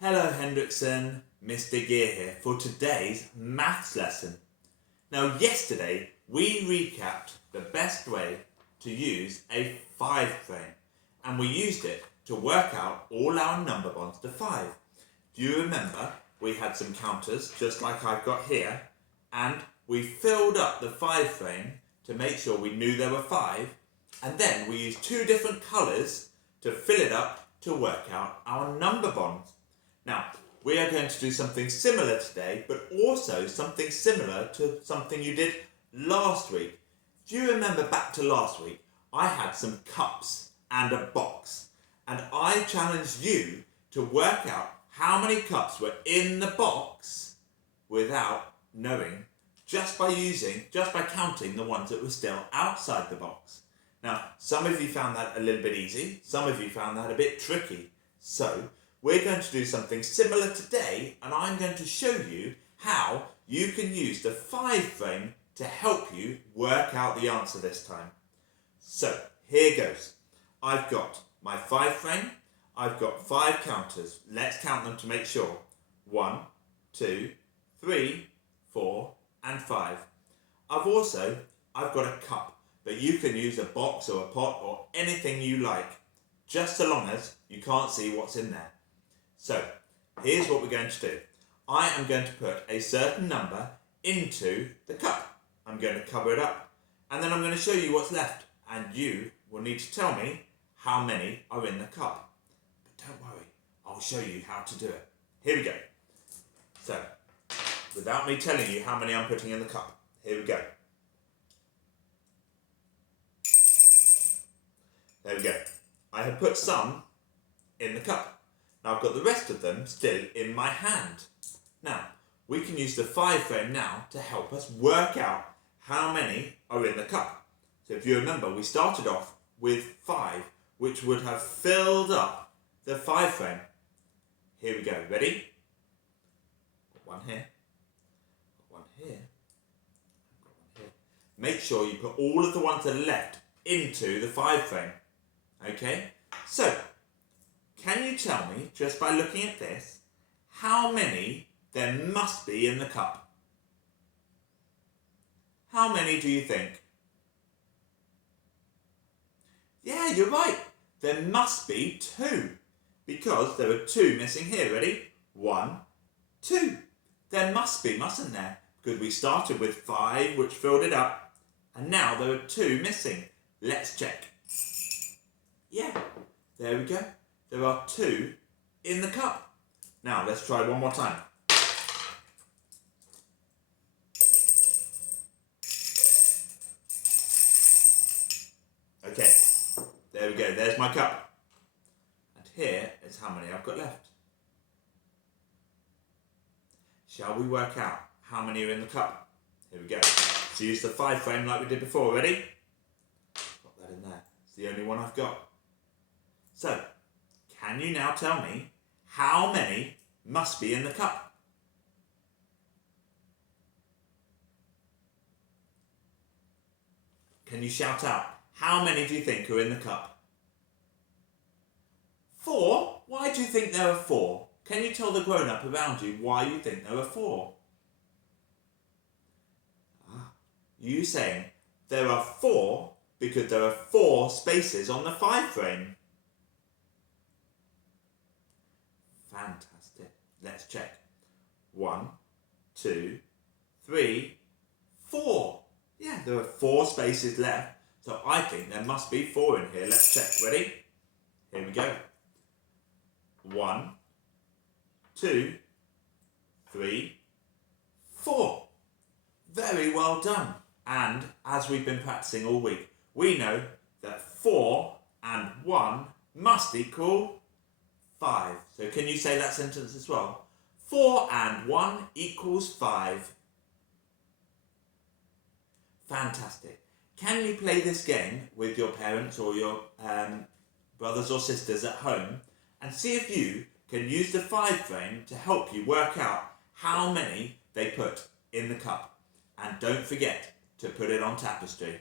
Hello Hendrickson, Mr. Gear here for today's maths lesson. Now yesterday we recapped the best way to use a 5 frame and we used it to work out all our number bonds to 5. Do you remember we had some counters just like I've got here and we filled up the 5 frame to make sure we knew there were 5 and then we used 2 different colours to fill it up to work out our number bonds. Now, we are going to do something similar today, but also something similar to something you did last week. Do you remember back to last week? I had some cups and a box, and I challenged you to work out how many cups were in the box without knowing, just by counting the ones that were still outside the box. Now, some of you found that a little bit easy, some of you found that a bit tricky. So, we're going to do something similar today, and I'm going to show you how you can use the 5 frame to help you work out the answer this time. So, here goes. I've got my 5 frame, I've got 5 counters. Let's count them to make sure. 1, 2, 3, 4, and 5. I've got a cup, but you can use a box or a pot or anything you like, just so long as you can't see what's in there. So, here's what we're going to do. I am going to put a certain number into the cup. I'm going to cover it up. And then I'm going to show you what's left. And you will need to tell me how many are in the cup. But don't worry, I'll show you how to do it. Here we go. So, without me telling you how many I'm putting in the cup, here we go. There we go. I have put some in the cup. Now I've got the rest of them still in my hand. Now, we can use the 5 frame now to help us work out how many are in the cup. So if you remember, we started off with 5, which would have filled up the 5 frame. Here we go. Ready? Got one here. Got one here. Got one here. Make sure you put all of the ones that are left into the 5 frame. Okay? So, can you tell me, just by looking at this, how many there must be in the cup? How many do you think? Yeah, you're right. There must be 2, because there are 2 missing here. Ready? 1, 2. There must be, mustn't there? Because we started with 5, which filled it up, and now there are 2 missing. Let's check. Yeah, there we go. There are 2 in the cup. Now, let's try one more time. Okay, there we go. There's my cup. And here is how many I've got left. Shall we work out how many are in the cup? Here we go. So use the 5 frame like we did before. Ready? Put that in there. It's the only one I've got. So, can you now tell me how many must be in the cup? Can you shout out, how many do you think are in the cup? 4? Why do you think there are 4? Can you tell the grown-up around you why you think there are 4? You saying there are 4 because there are 4 spaces on the 5 frame. Fantastic. Let's check. 1, 2, 3, 4. Yeah, there are 4 spaces left. So I think there must be 4 in here. Let's check. Ready? Here we go. 1, 2, 3, 4. Very well done. And as we've been practicing all week, we know that 4 and 1 must equal 5. So can you say that sentence as well? 4 and 1 equals 5. Fantastic. Can you play this game with your parents or your brothers or sisters at home and see if you can use the 5 frame to help you work out how many they put in the cup? And don't forget to put it on tapestry.